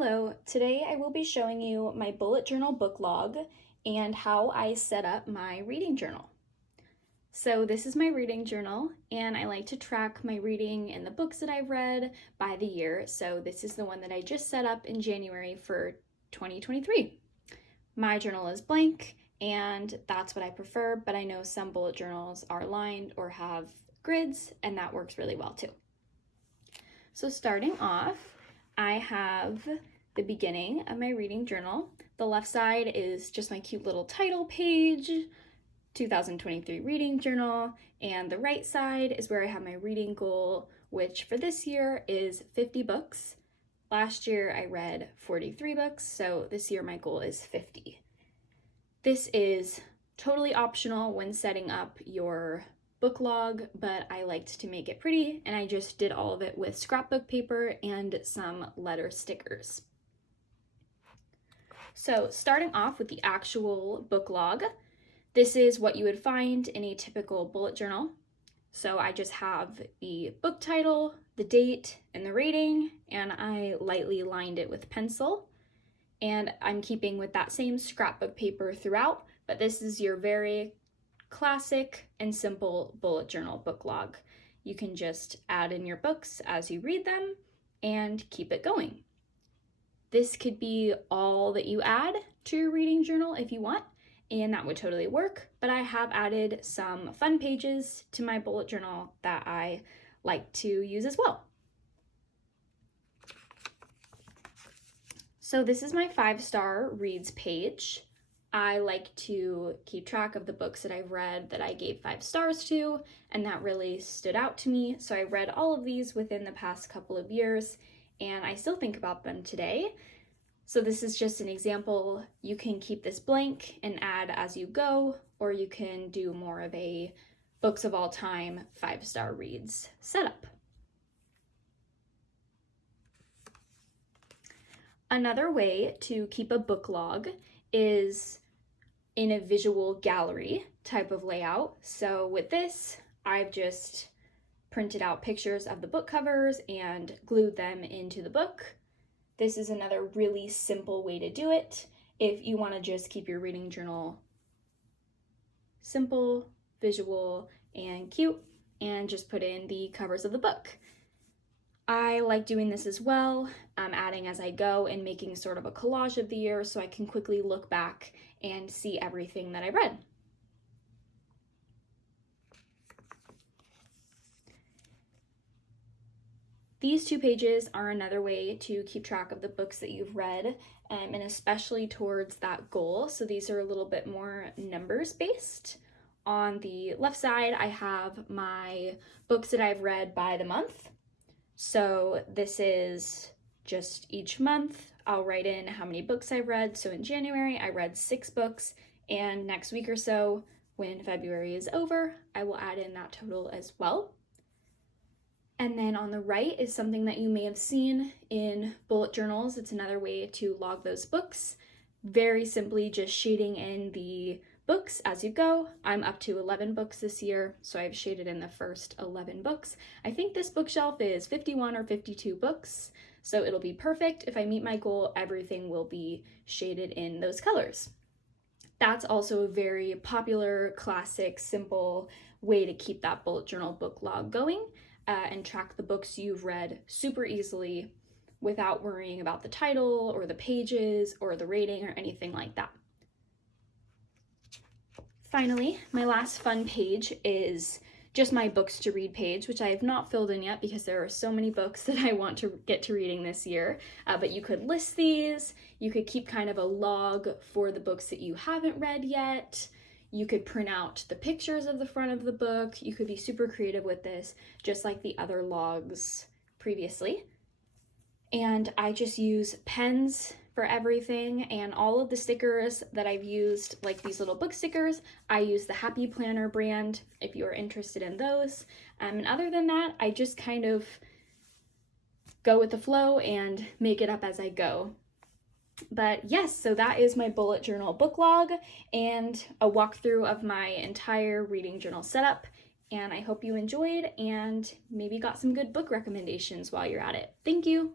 Hello, today I will be showing you my bullet journal book log and how I set up my reading journal. So this is my reading journal and I like to track my reading and the books that I've read by the year. So this is the one that I just set up in January for 2023. My journal is blank and that's what I prefer, but I know some bullet journals are lined or have grids and that works really well too. So starting off, I have the beginning of my reading journal. The left side is just my cute little title page, 2023 reading journal, and the right side is where I have my reading goal, which for this year is 50 books. Last year I read 43 books, so this year my goal is 50. This is totally optional when setting up your book log, but I liked to make it pretty and I just did all of it with scrapbook paper and some letter stickers. So starting off with the actual book log, this is what you would find in a typical bullet journal. So I just have the book title, the date, and the rating, and I lightly lined it with pencil. And I'm keeping with that same scrapbook paper throughout, but this is your very classic and simple bullet journal book log. You can just add in your books as you read them and keep it going. This could be all that you add to your reading journal if you want, and that would totally work, but I have added some fun pages to my bullet journal that I like to use as well. So this is my 5-star reads page. I like to keep track of the books that I've read that I gave 5 stars to, and that really stood out to me. So I read all of these within the past couple of years, and I still think about them today. So this is just an example. You can keep this blank and add as you go, or you can do more of a books of all time 5-star reads setup. Another way to keep a book log is in a visual gallery type of layout. So with this, I've just printed out pictures of the book covers and glued them into the book. This is another really simple way to do it if you want to just keep your reading journal simple, visual, and cute, and just put in the covers of the book. I like doing this as well, adding as I go and making sort of a collage of the year so I can quickly look back and see everything that I read. These 2 pages are another way to keep track of the books that you've read, and especially towards that goal. So these are a little bit more numbers based. On the left side, I have my books that I've read by the month. So this is just each month, I'll write in how many books I've read. So in January, I read 6 books, and next week or so, when February is over, I will add in that total as well. And then on the right is something that you may have seen in bullet journals. It's another way to log those books. Very simply just shading in the books as you go. I'm up to 11 books this year, so I've shaded in the first 11 books. I think this bookshelf is 51 or 52 books, so it'll be perfect. If I meet my goal, everything will be shaded in those colors. That's also a very popular, classic, simple way to keep that bullet journal book log going and track the books you've read super easily without worrying about the title or the pages or the rating or anything like that. Finally, my last fun page is just my books to read page, which I have not filled in yet because there are so many books that I want to get to reading this year. But you could list these, you could keep kind of a log for the books that you haven't read yet. You could print out the pictures of the front of the book. You could be super creative with this, just like the other logs previously. And I just use pens for everything, and all of the stickers that I've used, like these little book stickers, I use the Happy Planner brand if you're interested in those. And other than that, I just kind of go with the flow and make it up as I go. But yes, so that is my bullet journal book log and a walkthrough of my entire reading journal setup. And I hope you enjoyed and maybe got some good book recommendations while you're at it. Thank you.